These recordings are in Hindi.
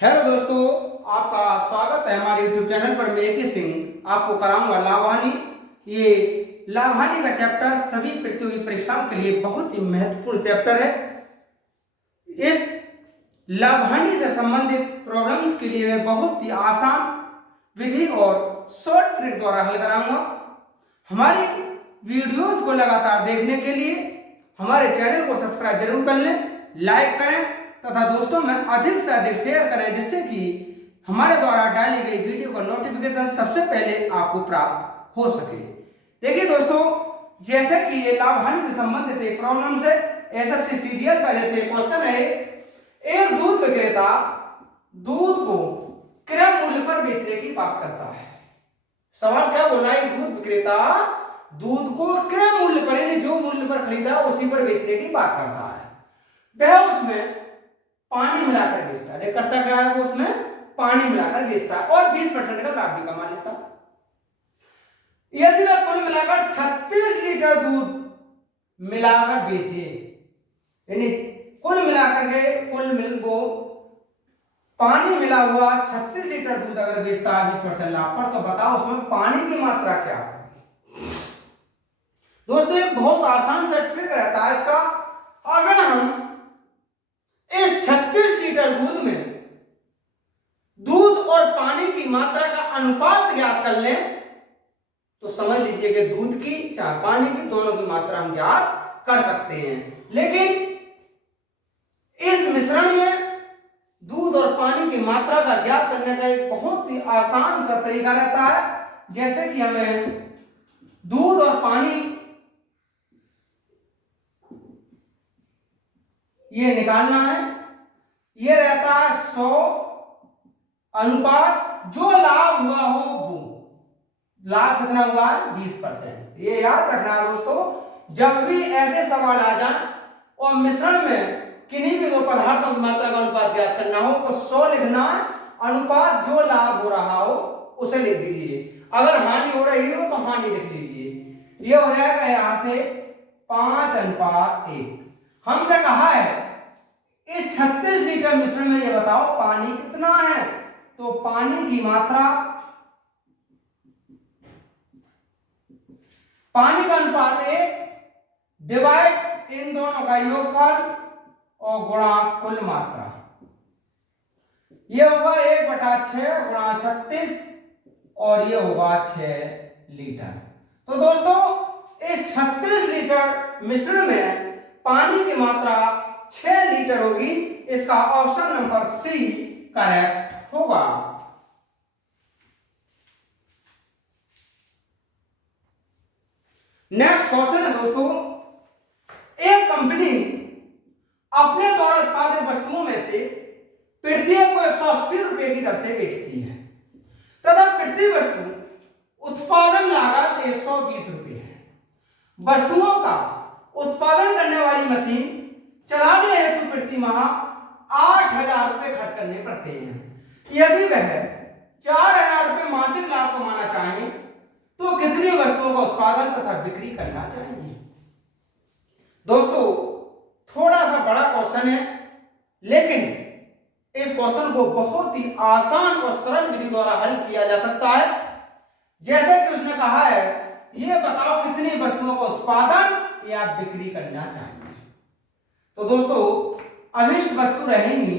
हेलो दोस्तों, आपका स्वागत है हमारे YouTube चैनल पर। मैं के सिंह आपको कराऊंगा लाभहानि। ये लाभहानि का चैप्टर सभी प्रतियोगी परीक्षाओं के लिए बहुत ही महत्वपूर्ण चैप्टर है। इस लाभहानि से संबंधित प्रॉब्लम्स के लिए मैं बहुत ही आसान विधि और शॉर्ट ट्रिक द्वारा हल कराऊंगा। हमारी वीडियोज को लगातार देखने के लिए हमारे चैनल को सब्सक्राइब जरूर कर लें, लाइक करें तथा दोस्तों में अधिक से अधिक शेयर करें, जिससे कि हमारे द्वारा डाली गई वीडियो का नोटिफिकेशन सबसे पहले आपको प्राप्त हो सके। देखिए दोस्तों, जैसे कि ये लाभहानि से संबंधित एक प्रॉब्लम से एसएससी सीजीएल का जैसे क्वेश्चन है, एक दूध विक्रेता दूध को क्रय मूल्य पर बेचने की बात करता है। सवाल क्या बोला है? दूध विक्रेता दूध को क्रय मूल्य पर, यानी जो मूल्य पर खरीदा उसी पर बेचने की बात करता है। वह उसमें पानी मिलाकर बेचता है। करता क्या है? वो उसमें पानी मिलाकर बेचता है और 20% का लाभ भी कमा लेता है। यदि वह कुल मिलाकर 36 लीटर दूध मिलाकर बेचे, यानी कुल मिलाकर के वो पानी मिला हुआ 36 लीटर दूध अगर बेचता है 20% लाभ पर, तो बताओ उसमें पानी की मात्रा क्या होगी? दोस्तों, एक बहुत आसान सा ट्रिक रहता है इसका। अगर हम इस 36 लीटर दूध में दूध और पानी की मात्रा का अनुपात ज्ञात कर लें, तो समझ लीजिए कि दूध की चाहे पानी की, दोनों की मात्रा हम ज्ञात कर सकते हैं। लेकिन इस मिश्रण में दूध और पानी की मात्रा का ज्ञात करने का एक बहुत ही आसान सा तरीका रहता है। जैसे कि हमें दूध और पानी ये निकालना है। ये रहता है 100 अनुपात जो लाभ हुआ हो वो। लाभ कितना हुआ है? 20%। ये याद रखना है दोस्तों, जब भी ऐसे सवाल आ जाए और मिश्रण में किन्हीं भी दो पदार्थों की मात्रा का अनुपात ज्ञात करना हो, तो 100 लिखना है, अनुपात जो लाभ हो रहा हो उसे लिख दीजिए। अगर हानि हो रही हो तो हानि लिख लीजिए। ये हो जाएगा यहां से 5:1। हमने कहा है इस 36 लीटर मिश्रण में ये बताओ पानी कितना है, तो पानी की मात्रा, पानी का अनुपात 1 डिवाइड इन दोनों का योगफल और गुणा कुल मात्रा। ये होगा 1/6 गुणा 36 और ये होगा 6 लीटर। तो दोस्तों, इस 36 लीटर मिश्रण में पानी की मात्रा 6 लीटर होगी। इसका ऑप्शन नंबर सी करेक्ट होगा। नेक्स्ट क्वेश्चन है दोस्तों, एक कंपनी अपने द्वारा उत्पादित वस्तुओं में से प्रत्येक को 180 रुपए की दर से बेचती है तथा प्रति वस्तु उत्पादन लागत 120 रुपए है। वस्तुओं का उत्पादन करने वाली मशीन चलाने हेतु प्रति माह 8,000 रुपए खर्च करने पड़ते हैं। यदि वह 4,000 रुपए मासिक लाभ कमाना चाहे तो कितनी वस्तुओं का उत्पादन तथा बिक्री करना चाहिए? दोस्तों, थोड़ा सा बड़ा क्वेश्चन है, लेकिन इस क्वेश्चन को बहुत ही आसान और सरल विधि द्वारा हल किया जा सकता है। जैसे कि उसने कहा है, यह बताओ कितनी वस्तुओं का उत्पादन या बिक्री करना चाहिए। तो दोस्तों, अभिष्ट वस्तु रहेंगी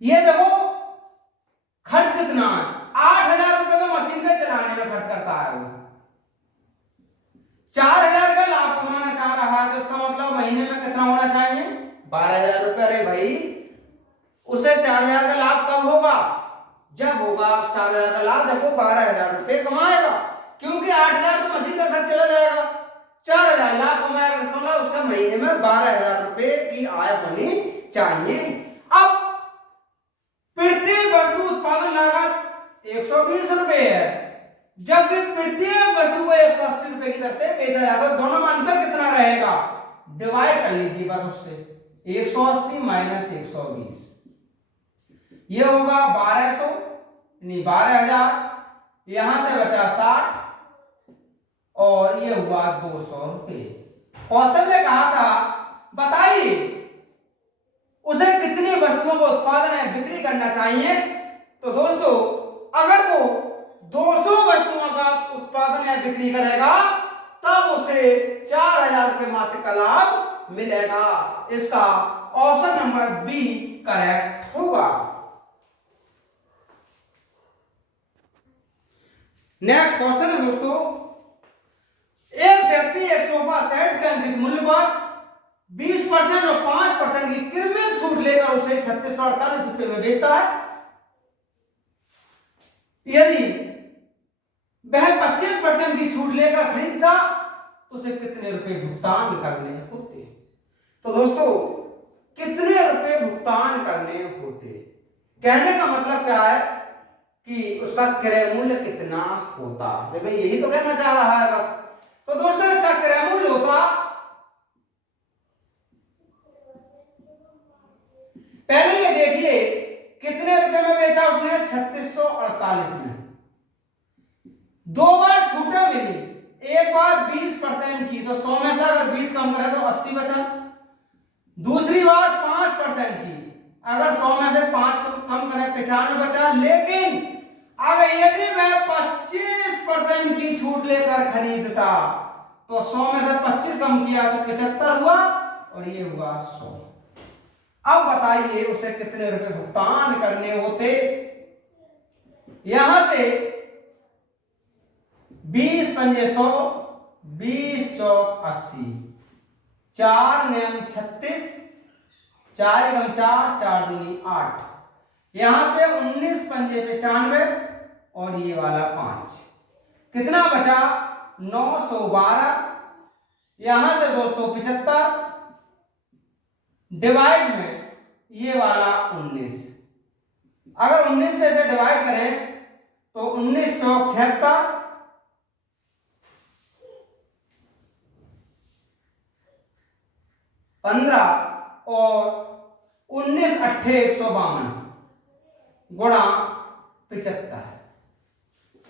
ये। देखो खर्च कितना है? 8,000 रुपए तो मशीन में चलाने में खर्च करता है वो। 4,000 का लाभ कमाना चाह रहा है, तो इसका मतलब महीने में कितना होना चाहिए? 12,000 रुपए। अरे भाई, उसे 4,000 का लाभ कब होगा? जब होगा 4,000 का लाभ जब वो 12,000 रुपए कमाएगा, क्योंकि 8,000 तो मशीन का खर्च चला जाएगा, 4,000 लाभ कमाएगा, तो मतलब उसका महीने में 12,000 रुपए की आय होनी चाहिए। अब प्रति वस्तु उत्पादन लागत 120 रुपए है, जबकि प्रत्येक वस्तु को 180 रुपए की दर से बेचा जाता है। दोनों में अंतर कितना रहेगा? डिवाइड कर लीजिए बस उससे। 180 माइनस 120, ये होगा 1200, यानी 12,000। यहां से बचा 60 और ये हुआ 200 रुपए। क्वेश्चन ने कहा था बताइए उसे कितनी वस्तुओं का उत्पादन या बिक्री करना चाहिए। तो दोस्तों अगर वो 200 वस्तुओं का उत्पादन या बिक्री करेगा तब उसे 4000 रुपये मासिक का लाभ मिलेगा। इसका ऑप्शन नंबर बी करेक्ट होगा। नेक्स्ट क्वेश्चन है दोस्तों, एक व्यक्ति एक सोफा सेट के अंकित मूल्य पर 20% और 5% की क्रमिक छूट लेकर उसे 3648 रुपये में बेचता है। यदि वह 25% की छूट लेकर खरीदता तो उसे कितने रुपए भुगतान करने होते। तो दोस्तों कितने रुपए भुगतान करने होते, कहने का मतलब क्या है कि उसका क्रय मूल्य कितना होता। भाई यही तो कहना चाह रहा है बस। तो दोस्तों इसका क्रय मूल्य होता, पहले ये देखिए कितने रुपए में बेचा उसने, 3648 में। दो बार छूटें मिली, एक बार 20% की तो 100 में से अगर 20 कम करे तो 80 बचा। दूसरी बार 5% की, अगर 100 में से 5 कम करे 95 बचा। लेकिन अगर यदि वह 25% की छूट लेकर खरीदता तो 100 में से 25 कम किया तो 75 हुआ और ये हुआ 100। अब बताइए उसे कितने रुपए भुगतान करने होते। यहां से 20 पंजे 100, 20 चौक 80, 4 नियम 36, 4 एकम 4, 4 दूनी 8। यहां से 19 पंजे 95 और ये वाला 5, कितना बचा 912। यहां से दोस्तों 75 डिवाइड में ये वाला 19, अगर 19 से इसे डिवाइड करें तो 19 चौक 76, 15 और 19 अट्ठे 152 गुणा 75,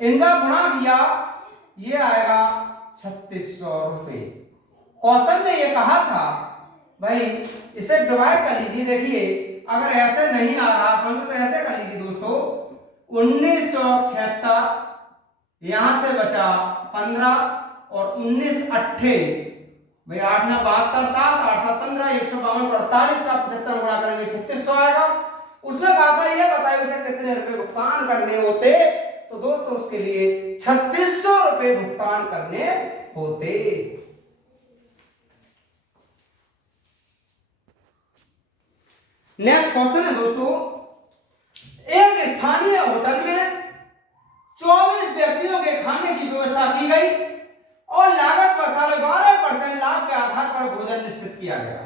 इनका गुणा किया ये आएगा 3600 रुपए। क्वेश्चन में ये कहा था भाई इसे डिवाइड कर लीजिए। देखिए अगर ऐसे नहीं आ रहा समझ में तो ऐसे कर लीजिए दोस्तों, 19 चौक 76, यहां से बचा 15 और 19 अट्ठे भाई 8 ना 72, 7 8 7 15, 152 48 का 75 गुणा करेंगे 3600 आएगा। उसने कहा था ये बताइए उसे कितने रुपए भुगतान करने होते। तो दोस्तों उसके लिए 3600 रुपए भुगतान करने होते। नेक्स्ट क्वेश्चन है दोस्तों, एक स्थानीय होटल में 24 व्यक्तियों के खाने की व्यवस्था की गई और लागत पर 12.5% लाभ के आधार पर भोजन निश्चित किया गया।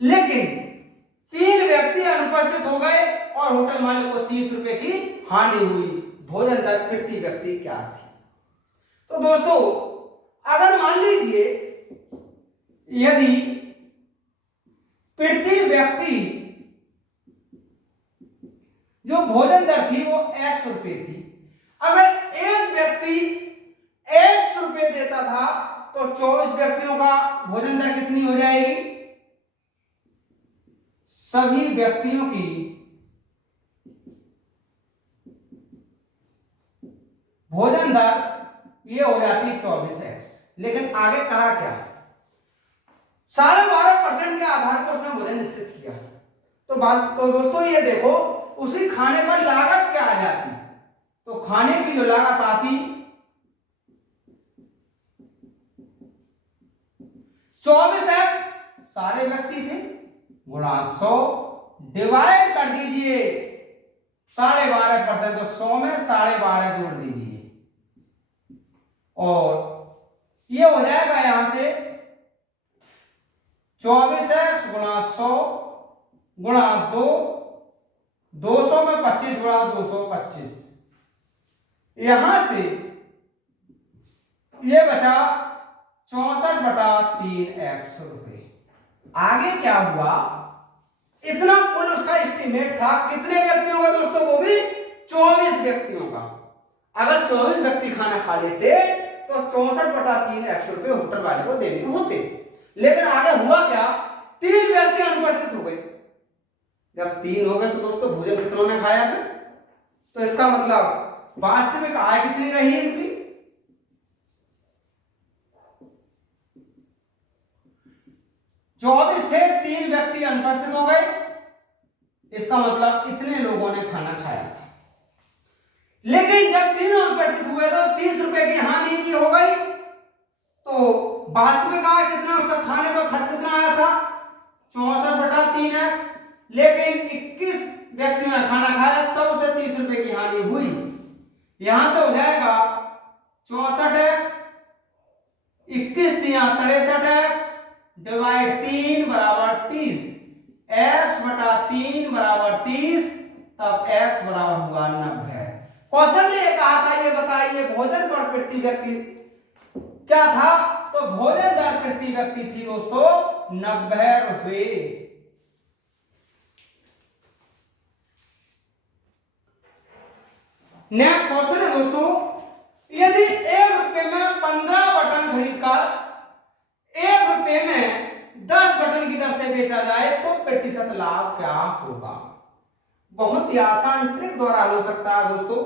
लेकिन 3 व्यक्ति अनुपस्थित हो गए और होटल मालिक को 30 रुपए की हानि हुई। भोजन दर प्रति व्यक्ति क्या थी। तो दोस्तों अगर मान लीजिए यदि प्रति व्यक्ति जो भोजन दर थी वो 100 रुपए थी, अगर एक व्यक्ति 100 रुपए देता था तो 24 व्यक्तियों का भोजन दर कितनी हो जाएगी। सभी व्यक्तियों की भोजन दर ये हो जाती 24x। लेकिन आगे कहा क्या, 12.5% के आधार पर उसने भोजन निश्चित किया। तो दोस्तों ये देखो उसी खाने पर लागत क्या आ जाती। तो खाने की जो लागत आती 24x सारे व्यक्ति थे गुणा 100 डिवाइड कर दीजिए 12.5%, तो 100 में 12.5 जोड़ दीजिए और ये हो जाएगा यहां से 24x गुणा 100 गुणा 2, 200 में 25 गुणा 225, यहां से ये बचा 64/3x रुपए। आगे क्या हुआ, इतना कुल उसका एस्टीमेट था कितने व्यक्तियों का दोस्तों, वो भी 24 व्यक्तियों का। अगर 24 व्यक्ति खाना खा लेते तो 64/3x रुपए होटल वाले को देने होते। लेकिन आगे हुआ क्या, 3 व्यक्ति अनुपस्थित हो गए। जब 3 हो गए तो दोस्तों भोजन कितनों ने खाया फिर, तो इसका मतलब वास्तविक आय कितनी रही इनकी, 24 थे, 3 व्यक्ति अनुपस्थित हो गए, इसका मतलब इतने लोगों ने खाना खाया था। लेकिन जब तीनों अनुपस्थित हुए तो 30 रुपए की हानि की हो गई, तो वास्तविक आय कितना, उसका खाने पर खर्च कितना आया था, 64/3x, लेकिन 21 व्यक्तियों ने खाना खाया तब उसे 30 रुपए की हानि हुई। यहां से हो जाएगा 64x, 21 तिया 63x डिवाइड 3 बराबर 30, x बटा 3 बराबर 30, तब x बराबर हुआ 90। क्वेश्चन ने कहा था ये बताइए भोजन पर प्रति व्यक्ति क्या था, तो भोजन दर प्रति व्यक्ति थी दोस्तों 90 रुपए। नेक्स्ट क्वेश्चन है दोस्तों, यदि 1 रुपए में 15 बटन खरीदकर 1 रुपए में 10 बटन की दर से बेचा जाए तो प्रतिशत लाभ क्या होगा। बहुत ही आसान ट्रिक द्वारा हल हो सकता है दोस्तों।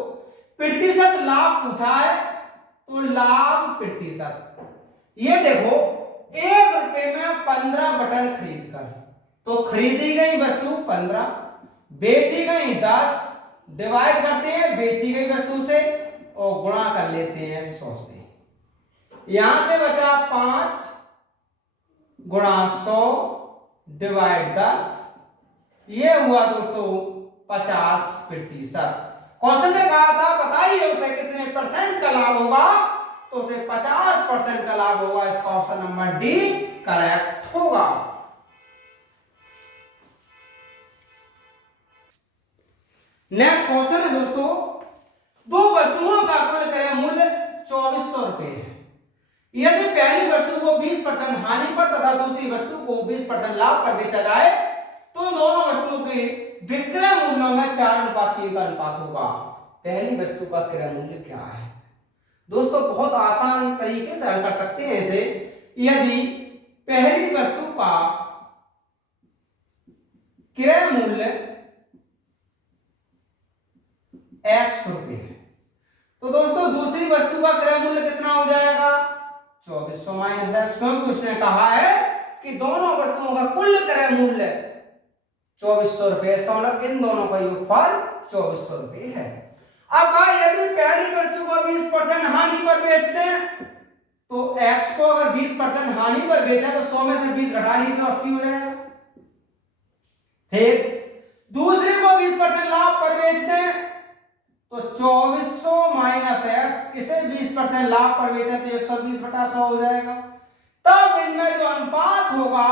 प्रतिशत लाभ पूछा है तो लाभ प्रतिशत, ये देखो 1 रुपए में 15 बटन खरीदकर, तो खरीदी गई वस्तु 15, बेची गई 10, डिवाइड करते हैं बेची गई वस्तु से और गुणा कर लेते हैं 100 से। यहां से बचा 5 गुणा 100 डिवाइड 10, ये हुआ दोस्तों 50%। क्वेश्चन ने कहा था बताइए उसे कितने परसेंट का लाभ होगा, तो उसे 50% का लाभ होगा। इसका ऑप्शन नंबर डी करेक्ट होगा। नेक्स्ट क्वेश्चन है दोस्तों, दो वस्तुओं का कुल क्रय मूल्य 2400 रुपए है। यदि पहली वस्तु को 20% हानि पर तथा दूसरी वस्तु को 20% लाभ पर बेचा जाए तो दोनों वस्तुओं के विक्रय मूल्यों में 4:3 का अनुपात होगा। पहली वस्तु का क्रय मूल्य क्या है दोस्तों, बहुत आसान तरीके से हल कर सकते हैं इसे। यदि पहली वस्तु का क्रय मूल्य x रुपए है तो दोस्तों दूसरी वस्तु का क्रय मूल्य कितना हो जाएगा, 2400 माइनस x, क्योंकि उसने कहा है कि दोनों वस्तुओं का कुल क्रय मूल्य 2400 रुपए, इसका मतलब इन दोनों का योगफल 2400 रुपए है। अब कहा यदि पहली वस्तु को 20% हानि पर बेचते हैं तो x को अगर 20% हानि पर बेचा तो 100 में से 20 घटा ली तो 80 हो जाएगा। फिर दूसरी को 20% लाभ पर बेचते हैं तो 2400 माइनस x, इसे 20% लाभ पर बेचा तो 120/100 हो जाएगा। तब इनमें जो अनुपात होगा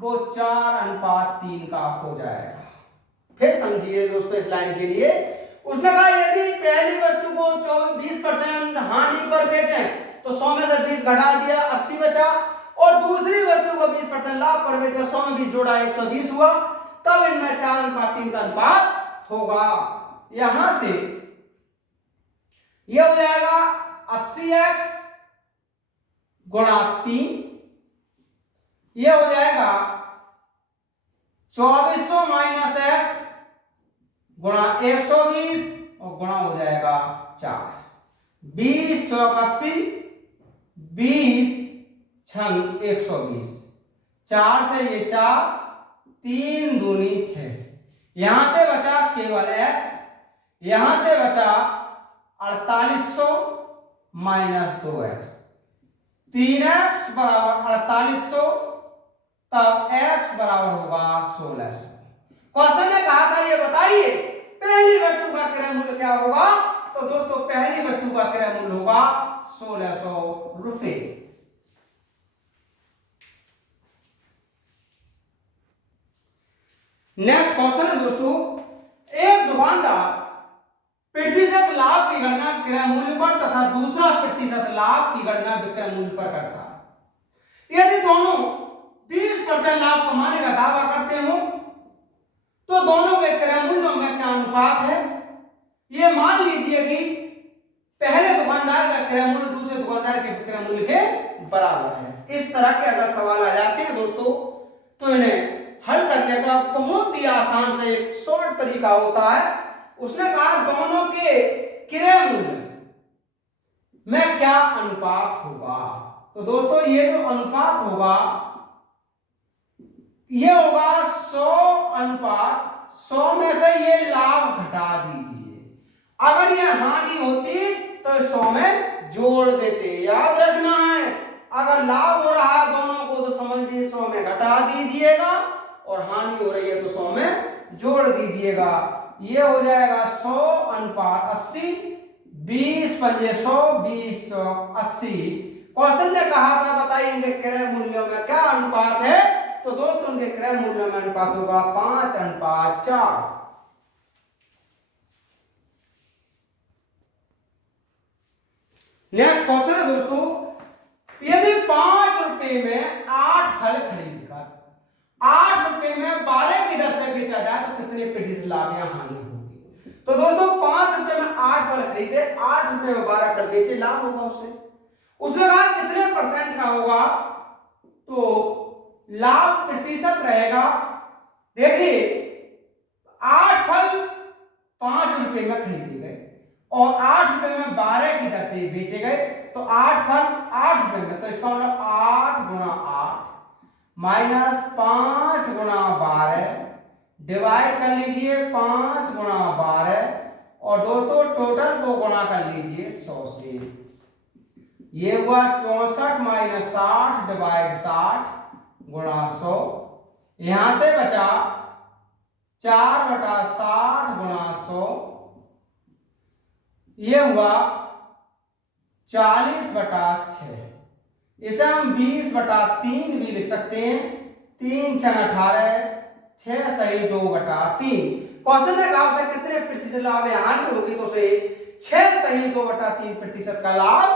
वो 4:3 का हो जाएगा। फिर समझिए दोस्तों इस लाइन के लिए, उसने कहा यदि पहली वस्तु को 20% हानि पर बेचें तो 100 में से 20 घटा दिया 80 बचा, और दूसरी वस्तु को 20% लाभ पर बेचा 100 में 20 जोड़ा 120 हुआ, तब इनमें 4:3 का अनुपात होगा। यहां से यह हो जाएगा 80x गुणा 3, यह हो जाएगा 2400 माइनस x गुणा 120 और गुणा हो जाएगा 4, 20 × 80, 20 छंग 120, 4 से ये 4, 3 दूनी 6, यहां से बचा केवल x, यहां से बचा 4800 माइनस 2x, 3x बराबर 4800, तब x बराबर होगा 1600। क्वेश्चन ने कहा था ये बताइए पहली वस्तु का क्रय मूल्य क्या होगा, तो दोस्तों पहली वस्तु का क्रय मूल्य होगा 1600 रुपए। नेक्स्ट क्वेश्चन है दोस्तों, एक दुकानदार प्रतिशत लाभ की गणना क्रय मूल्य पर तथा दूसरा प्रतिशत लाभ की गणना विक्रय मूल्य पर करता है। यदि दोनों 20% लाभ कमाने का दावा करते हो तो दोनों के क्रय मूल्यों में क्या अनुपात है। ये मान लीजिए कि पहले दुकानदार का क्रय मूल्य दूसरे दुकानदार के विक्रय मूल्य के बराबर है। इस तरह के अगर सवाल आ जाते हैं दोस्तों दोस्तों, तो इन्हें हल करने का बहुत ही आसान से शॉर्ट तरीका होता है। उसने कहा दोनों के क्रय मूल्य में क्या अनुपात होगा। तो दोस्तों ये जो अनुपात होगा ये होगा 100 अनुपात 100 में से ये लाभ घटा दीजिए। अगर ये हानि होती तो 100 में जोड़ देते। याद रखना है, अगर लाभ हो रहा है दोनों को तो समझ लीजिए 100 में घटा दीजिएगा, और हानि हो रही है तो 100 में जोड़ दीजिएगा। ये हो जाएगा 100 अनुपात 80, 20 पंजे 100, 20 चौक 80। क्वेश्चन ने कहा था बताइए इनके क्रय मूल्यों में क्या अनुपात है। तो दोस्तों उनके क्रय मूल्यों में अनुपात होगा 5:4। नेक्स्ट क्वेश्चन है दोस्तों, यदि 5 रुपए में 8 फल खरीदकर 8 रुपए में 12 की दर से बेचा जाए तो कितने प्रतिशत लाभ या हानि होगी। तो दोस्तों 5 रुपए में 8 फल खरीदे, 8 रुपए में 12 फल बेचे, लाभ होगा उसने कहा कितने परसेंट का होगा। तो लाभ प्रतिशत रहेगा, देखिए 8 फल 5 रुपए में खरीदे गए और 8 रुपए में 12 की दर से बेचे गए, तो 8 फल 8 रुपए में, तो इसका मतलब 8 गुणा 8 माइनस 5 गुणा 12 डिवाइड कर लीजिए 5 गुणा 12, और दोस्तों टोटल को गुणा कर लीजिए 100 से। ये हुआ 64 माइनस 60 डिवाइड 60 गुणा 100। यहां से बचा 4/60 गुणा 100, ये हुआ 40/6। इसे हम 20/3 भी लिख सकते हैं। 3 6 18, 6 सही 2/3। क्वेश्चन ने कहा उसे कितने प्रतिशत लाभ या हानि होगी, तो उसे 6 सही 2/3 प्रतिशत का लाभ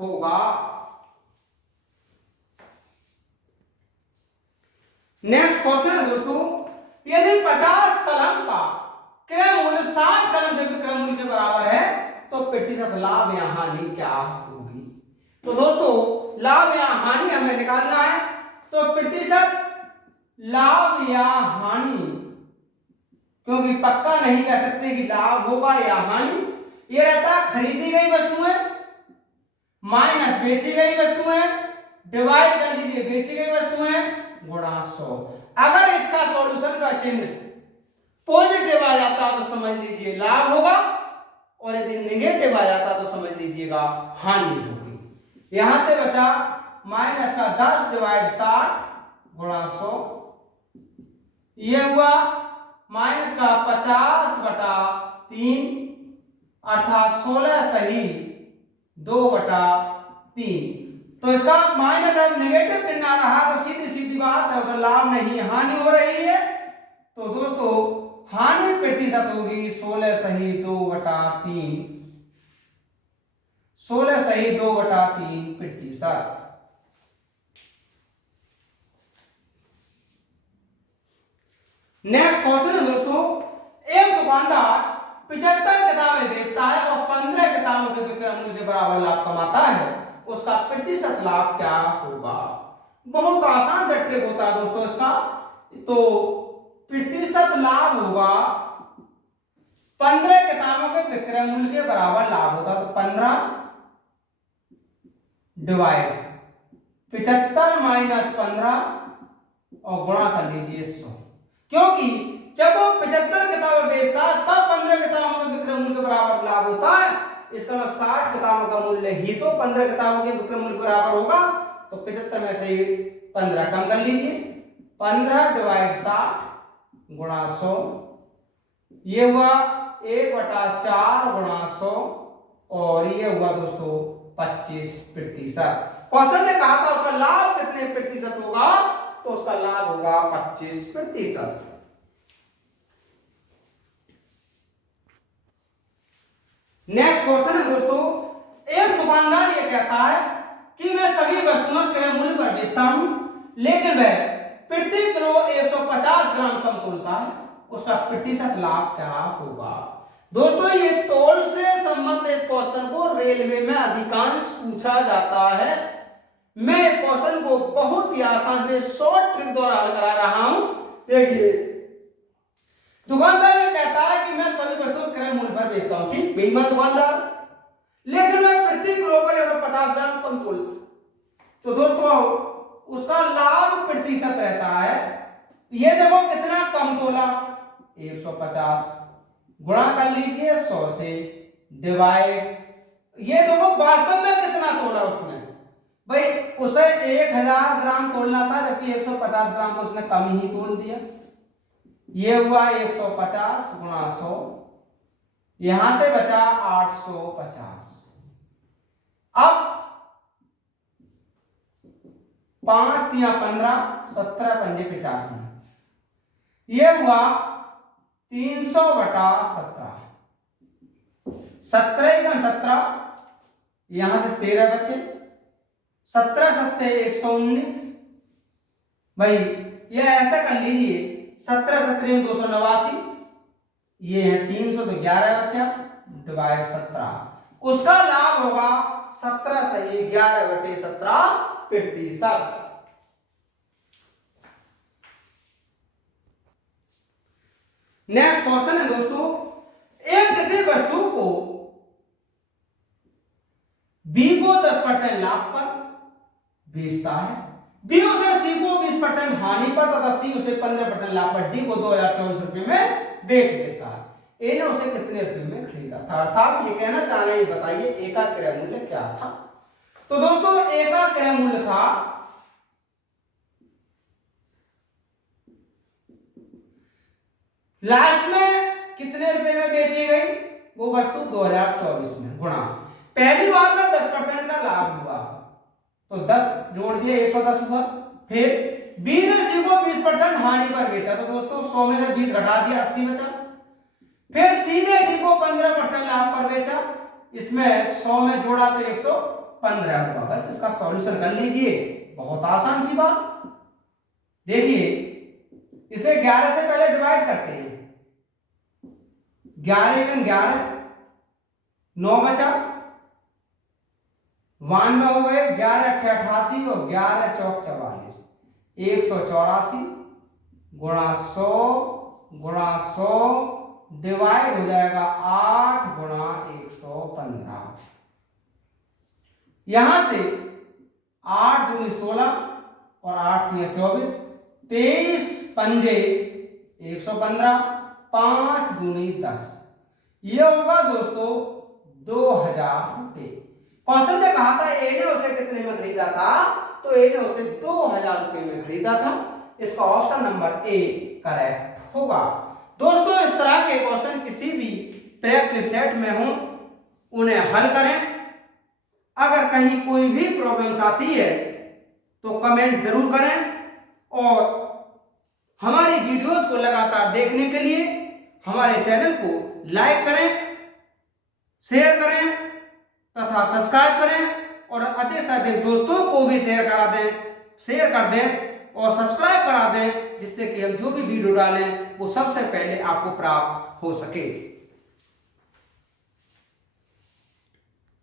होगा। नेक्स्ट क्वेश्चन है दोस्तों, यदि 50 कलम का क्रय मूल्य 60 कलम के विक्रय मूल्य के बराबर है तो प्रतिशत लाभ या हानि क्या होगी। तो दोस्तों लाभ या हानि हमें निकालना है, तो प्रतिशत लाभ या हानि, क्योंकि पक्का नहीं कह सकते कि लाभ होगा या हानि। ये रहता है खरीदी गई वस्तुएं माइनस बेची गई वस्तुएं, डिवाइड कर लीजिए बेची गई वस्तुएं गुणा 100। अगर इसका सॉल्यूशन का चिन्ह पॉजिटिव आ जाता तो समझ लीजिए लाभ होगा, और यदि नेगेटिव आ जाता तो समझ लीजिएगा हानि होगी। यहां से बचा माइनस का 10 डिवाइड 60 गुणा 100, ये हुआ माइनस का 50/3 अर्थात 16 सही 2/3। तो इसका माइनस अब नेगेटिव चिन्ह आ रहा है, तो सीधी सीधी बात है उसमें लाभ नहीं हानि हो रही है। तो दोस्तों हानि प्रतिशत होगी 16 सही 2/3, 16 सही 2/3 प्रतिशत। नेक्स्ट क्वेश्चन है दोस्तों, एक दुकानदार 75 किताबें बेचता है और 15 किताबों के विक्रय मूल्य के बराबर लाभ कमाता है, उसका प्रतिशत लाभ क्या होगा। बहुत आसान सा ट्रिक होता है दोस्तों इसका। तो प्रतिशत लाभ होगा 15 किताबों के विक्रय मूल्य के बराबर लाभ होता है, तो 15 डिवाइड 75 माइनस 15 और गुणा कर लीजिए 100, क्योंकि जब वो 75 किताबें बेचता है तब 15 किताबों के विक्रय मूल्य के बराबर लाभ होता है। इसका मतलब 60 किताबों का मूल्य ही तो 15 किताबों के विक्रय मूल्य के बराबर होगा, तो 75 में से 15 कम कर लीजिए, 15 डिवाइड 60 गुणा 100, ये हुआ 1/4 गुणा 100, और ये हुआ दोस्तों 25%। क्वेश्चन ने कहा था उसका लाभ कितने प्रतिशत होगा, तो उसका लाभ होगा 25%। नेक्स्ट क्वेश्चन है दोस्तों, एक दुकानदार ये कहता है कि मैं सभी वस्तुओं क्रय मूल्य पर बेचता हूं, लेकिन वह प्रति किलो 150 ग्राम कम तोलता है, उसका प्रतिशत लाभ क्या होगा। दोस्तों ये तोल से संबंधित क्वेश्चन को रेलवे में अधिकांश पूछा जाता है। मैं इस क्वेश्चन को बहुत ही आसान से शॉर्ट ट्रिक द्वारा हल करा रहा हूं। देखिए, दुकानदार ये कहता है कि मैं सभी वस्तुओं क्रय मूल्य पर बेचता हूं, ठीक बेईमान दुकानदार, लेकिन मैं प्रति किलो पर 150 ग्राम कम तोलता। तो दोस्तों उसका लाभ प्रतिशत रहता है, ये देखो कितना कम तोला, 150 गुणा कर लीजिए 100 से, डिवाइड, ये देखो वास्तव में कितना तोला उसने, भाई उसे 1000 ग्राम तोलना था जबकि 150 ग्राम तो उसने कम ही तोल दिया। ये हुआ 150 गुणा 100, यहां से बचा 850। अब 5 या 15, 17 पंजे 85, ये हुआ 300/17, 17 यहां से 13 बचे, 17 सत्ते 119। भाई ये ऐसा कर लीजिए, 17 17 289, ये है 300 तो 11 बचा, डिवाइड 17, उसका लाभ होगा 17 सही 11/17 प्रतिशत। नेक्स्ट क्वेश्चन है दोस्तों, एक किसी वस्तु को बी को 10% लाभ पर बेचता है, बी उसे सी को 20% हानि पर तथा सी उसे 15% लाभ पर डी को 2024 रुपए में बेच देता है। ए ने उसे कितने रुपए में खरीदा था, अर्थात ये कहना चाह रहे हैं, बताइए ए का क्रय मूल्य क्या था। तो दोस्तों ए का क्रय मूल्य था लास्ट में कितने रुपए में बेची गई वो वस्तु 2024 में, गुणा पहली बार में 10% का लाभ हुआ तो 10 जोड़ दिए 110 हुआ, फिर बी ने सी को 20% हानि पर बेचा तो दोस्तों 100 में से 20 घटा दिया 80 बचा, फिर सी ने डी को 15% लाभ पर बेचा, इसमें 100 में जोड़ा तो 115 हुआ। बस इसका सॉल्यूशन कर लीजिए, बहुत आसान सी बात। देखिए इसे 11 से पहले डिवाइड करते हैं, 11 × 11 9 बचा, 92 हो गए, 11 × 88 और 11 × 4 44, 184 गुणा 100 डिवाइड हो जाएगा 8 गुणा 115। यहां से 8 दूनी 16 और 8 तिया 24, 23 पंजे 115, 5 दूनी 10, ये होगा दोस्तों 2000 रुपए। क्वेश्चन में कहा था ए ने उसे कितने में खरीदा था, तो ए ने उसे 2000 रुपए में खरीदा था। इसका ऑप्शन नंबर ए करेक्ट होगा। दोस्तों इस तरह के क्वेश्चन किसी भी प्रैक्टिस सेट में हो उन्हें हल करें। अगर कहीं कोई भी प्रॉब्लम आती है तो कमेंट जरूर करें और हमारी वीडियोज को लगातार देखने के लिए हमारे चैनल को लाइक करें, शेयर करें तथा सब्सक्राइब करें और अधिक से अधिक दोस्तों को भी शेयर कर दें और सब्सक्राइब करा दें, जिससे कि हम जो भी वीडियो डालें वो सबसे पहले आपको प्राप्त हो सके।